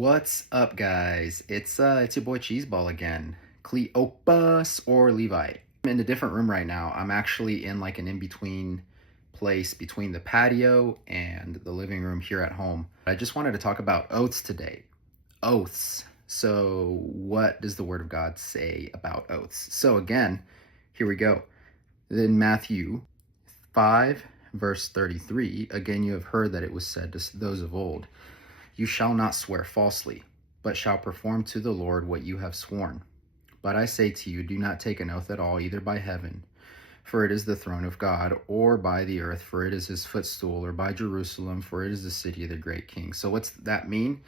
What's up, guys? It's your boy Cheeseball again. Cleopas or Levi. I'm in a different room right now. I'm actually in like an in-between place between the patio and the living room here at home. I just wanted to talk about oaths today. Oaths. So, what does the Word of God say about oaths? So again, here we go. In Matthew 5, verse 33, again you have heard that it was said to those of old, "You shall not swear falsely, but shall perform to the Lord what you have sworn. But I say to you, do not take an oath at all, either by heaven, for it is the throne of God, or by the earth, for it is his footstool, or by Jerusalem, for it is the city of the great king." So what's that mean?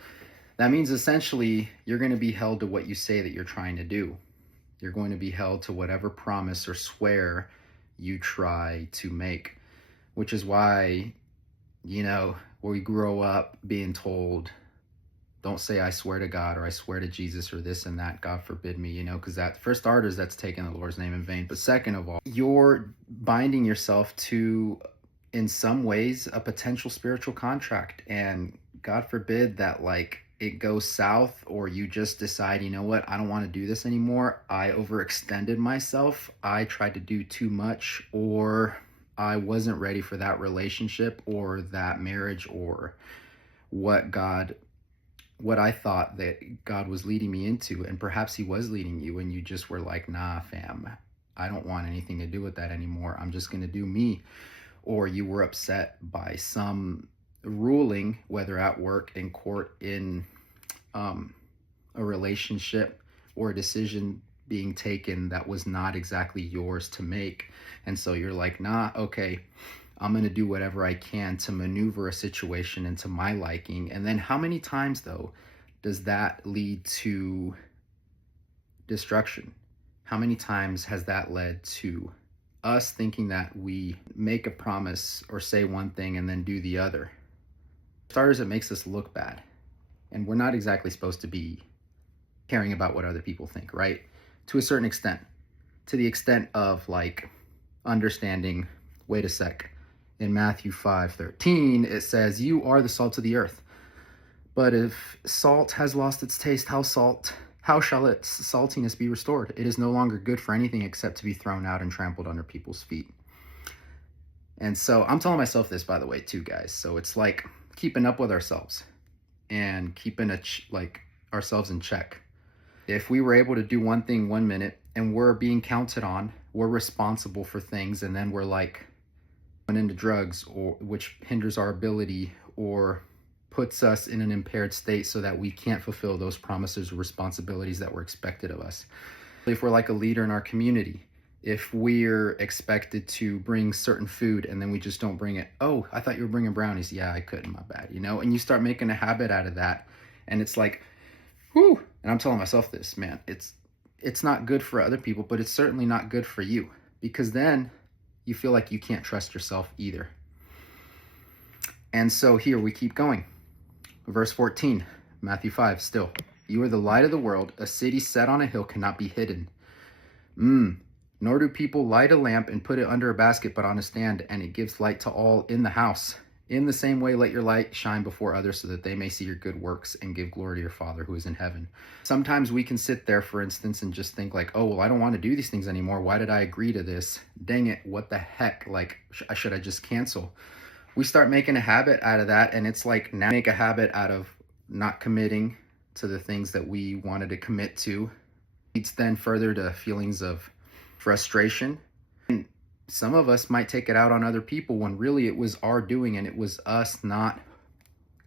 That means essentially you're going to be held to what you say that you're trying to do. You're going to be held to whatever promise or swear you try to make, which is why, we grow up being told, don't say I swear to God or I swear to Jesus or this and that, God forbid me, because that, for starters, that's taking the Lord's name in vain. But second of all, you're binding yourself to, in some ways, a potential spiritual contract. And God forbid that it goes south, or you just decide, you know what, I don't want to do this anymore. I overextended myself. I tried to do too much, or I wasn't ready for that relationship or that marriage, or what I thought that God was leading me into. And perhaps he was leading you and you just were like, nah, fam, I don't want anything to do with that anymore. I'm just going to do me. Or you were upset by some ruling, whether at work, in court, in a relationship, or a decision being taken that was not exactly yours to make. And so you're like, nah, okay, I'm going to do whatever I can to maneuver a situation into my liking. And then how many times, though, does that lead to destruction? How many times has that led to us thinking that we make a promise or say one thing and then do the other? For starters, it makes us look bad. And we're not exactly supposed to be caring about what other people think, right? To a certain extent. To the extent of understanding, wait a sec, in Matthew 5:13, it says, "You are the salt of the earth. But if salt has lost its taste, how shall its saltiness be restored? It is no longer good for anything except to be thrown out and trampled under people's feet." And so I'm telling myself this, by the way, too, guys. So it's like keeping up with ourselves and keeping ourselves in check. If we were able to do one thing 1 minute and we're being counted on, we're responsible for things, and then we're going into drugs, or which hinders our ability or puts us in an impaired state so that we can't fulfill those promises or responsibilities that were expected of us. If we're like a leader in our community, if we're expected to bring certain food and then we just don't bring it, "Oh, I thought you were bringing brownies." "Yeah, I couldn't, my bad," and you start making a habit out of that. And it's like, whew, and I'm telling myself this, man, it's not good for other people, but it's certainly not good for you, because then you feel like you can't trust yourself either. And so here we keep going. Verse 14, Matthew 5, still. "You are the light of the world. A city set on a hill cannot be hidden. Nor do people light a lamp and put it under a basket, but on a stand, and it gives light to all in the house. In the same way, let your light shine before others, so that they may see your good works and give glory to your Father who is in heaven." Sometimes we can sit there, for instance, and just think oh, well, I don't want to do these things anymore. Why did I agree to this? Dang it, what the heck? Should I just cancel? We start making a habit out of that, and it's like, now make a habit out of not committing to the things that we wanted to commit to. Leads then further to feelings of frustration. And some of us might take it out on other people when really it was our doing, and it was us not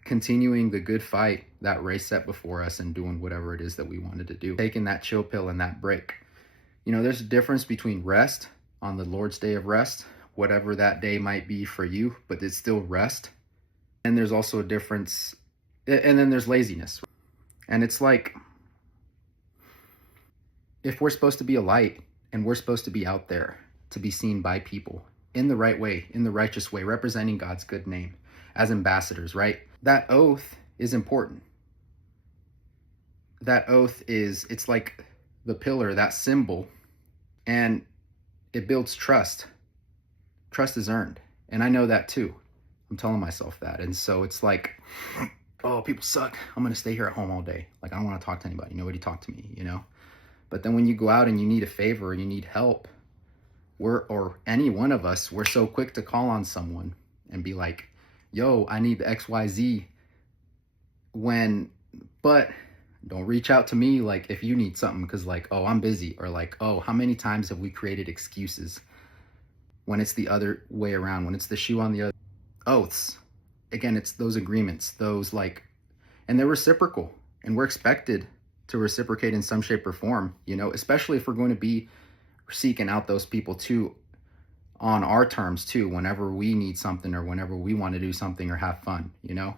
continuing the good fight, that race set before us, and doing whatever it is that we wanted to do. Taking that chill pill and that break. There's a difference between rest on the Lord's day of rest, whatever that day might be for you, but it's still rest. And there's also a difference, and then there's laziness. And it's like, if we're supposed to be a light and we're supposed to be out there to be seen by people in the right way, in the righteous way, representing God's good name as ambassadors, right? That oath is important. That oath it's like the pillar, that symbol, and it builds trust. Trust is earned. And I know that too. I'm telling myself that. And so it's like, oh, people suck, I'm gonna stay here at home all day. Like, I don't want to talk to anybody. Nobody talk to me, you know? But then when you go out and you need a favor or you need help, or any one of us, we're so quick to call on someone and be like, yo, I need the XYZ. When, but don't reach out to me like if you need something, because like, oh, I'm busy, or like, oh, how many times have we created excuses when it's the other way around, when it's the shoe on the other. Oaths, again, it's those agreements, those like, and they're reciprocal, and we're expected to reciprocate in some shape or form, you know, especially if we're going to be seeking out those people too on our terms too, whenever we need something or whenever we want to do something or have fun, you know.